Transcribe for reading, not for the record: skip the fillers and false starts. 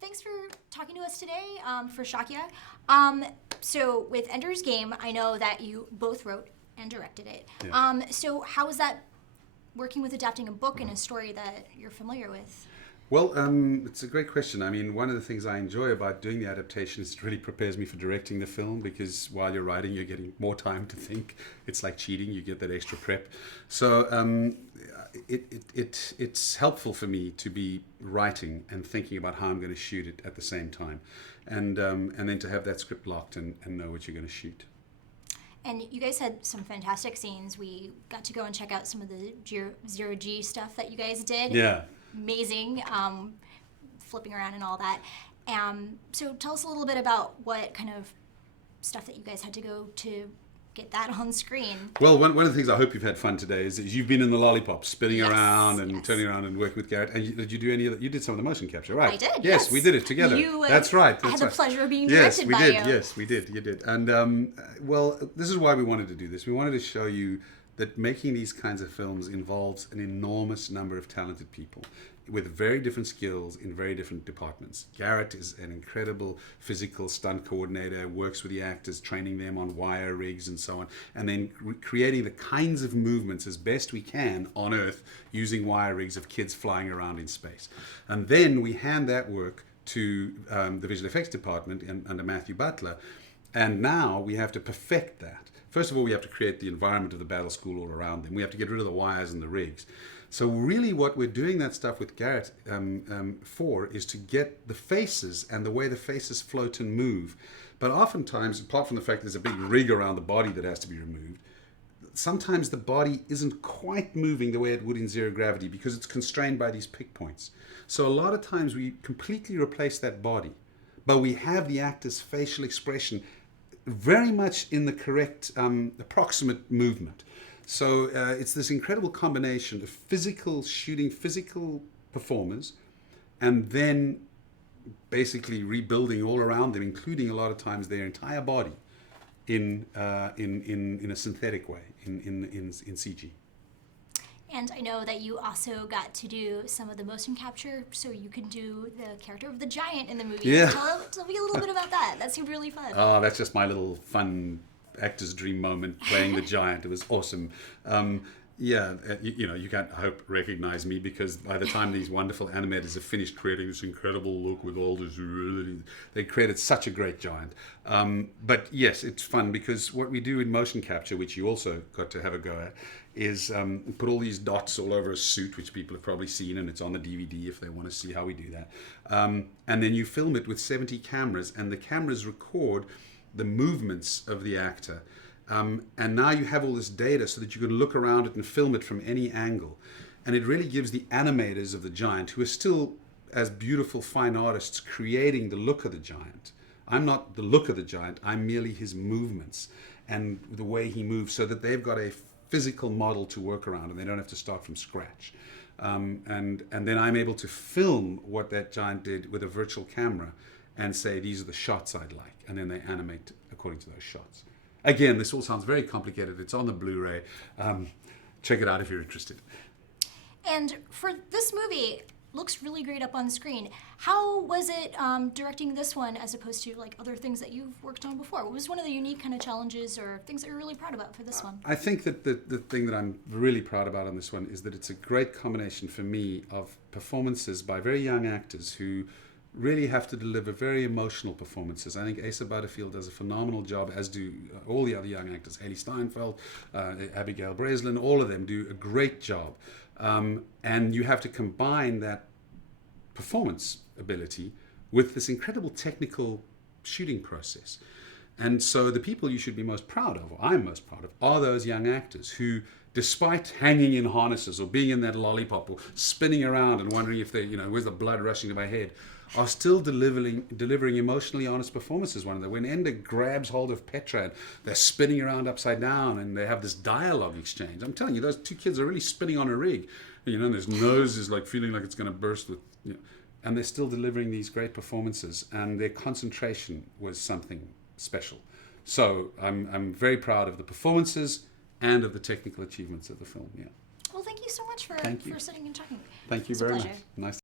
Thanks for talking to us today for Shakya. So with Ender's Game, I know that you both wrote and directed it. Yeah. So how is that working with adapting a book and a story that you're familiar with? Well, it's a great question. I mean, one of the things I enjoy about doing the adaptation is it really prepares me for directing the film because while you're writing, you're getting more time to think. It's like cheating; you get that extra prep. So it's helpful for me to be writing and thinking about how I'm going to shoot it at the same time, and then to have that script locked and know what you're going to shoot. And you guys had some fantastic scenes. We got to go and check out some of the zero G stuff that you guys did. Yeah. Amazing, flipping around and all that. So tell us a little bit about what kind of stuff that you guys had to go to get that on screen. Well, one of the things I hope you've had fun today is that you've been in the lollipop, spinning Yes, around and yes. turning around and working with Garrett. And did you do any of that? You did some of the motion capture, right? I did, Yes, yes. we did it together. That's right. I That's had the right. pleasure of being Yes, directed we by did. you. Yes, we did. You did. And well, this is why we wanted to do this. We wanted to show you that making these kinds of films involves an enormous number of talented people with very different skills in very different departments. Garrett is an incredible physical stunt coordinator, works with the actors, training them on wire rigs and so on, and then creating the kinds of movements as best we can on Earth using wire rigs of kids flying around in space. And then we hand that work to the visual effects department under Matthew Butler, and now we have to perfect that. First of all, we have to create the environment of the battle school all around them. We have to get rid of the wires and the rigs. So really what we're doing that stuff with Garrett for is to get the faces and the way the faces float and move. But oftentimes, apart from the fact there's a big rig around the body that has to be removed, sometimes the body isn't quite moving the way it would in zero gravity because it's constrained by these pick points. So a lot of times we completely replace that body, but we have the actor's facial expression very much in the correct approximate movement. So it's this incredible combination of physical shooting, physical performers, and then basically rebuilding all around them, including a lot of times their entire body in a synthetic way, in CG. And I know that you also got to do some of the motion capture, so you could do the character of the giant in the movie. Yeah. Tell me a little bit about that. That seemed really fun. Oh, that's just my little fun actor's dream moment playing the giant. It was awesome. You can't, I hope, recognize me because by the time these wonderful animators have finished creating this incredible look with all this, they created such a great giant. But yes, it's fun because what we do in motion capture, which you also got to have a go at, is put all these dots all over a suit, which people have probably seen, and it's on the DVD if they want to see how we do that. And then you film it with 70 cameras, and the cameras record the movements of the actor. And now you have all this data so that you can look around it and film it from any angle. And it really gives the animators of the giant, who are still, as beautiful fine artists, creating the look of the giant. I'm not the look of the giant, I'm merely his movements and the way he moves, so that they've got a physical model to work around and they don't have to start from scratch. And then I'm able to film what that giant did with a virtual camera and say, these are the shots I'd like. And then they animate according to those shots. Again, this all sounds very complicated. It's on the Blu-ray. Check it out if you're interested. And for this movie, looks really great up on the screen. How was it directing this one as opposed to like other things that you've worked on before? What was one of the unique kind of challenges or things that you're really proud about for this one? I think that the thing that I'm really proud about on this one is that it's a great combination for me of performances by very young actors who really have to deliver very emotional performances. I think Asa Butterfield does a phenomenal job, as do all the other young actors. Haley Steinfeld, Abigail Breslin, all of them do a great job. And you have to combine that performance ability with this incredible technical shooting process. And so the people you should be most proud of, or I'm most proud of, are those young actors who, despite hanging in harnesses or being in that lollipop or spinning around and wondering if they, where's the blood rushing to my head, are still delivering emotionally honest performances. One of them, when Ender grabs hold of Petra, and they're spinning around upside down, and they have this dialogue exchange. I'm telling you, those two kids are really spinning on a rig. And his nose is like feeling like it's going to burst with, and they're still delivering these great performances, and their concentration was something special. So I'm very proud of the performances and of the technical achievements of the film. Yeah. Well, thank you so much for Thank you. sitting and talking. Thank you It's a very pleasure. much. Nice.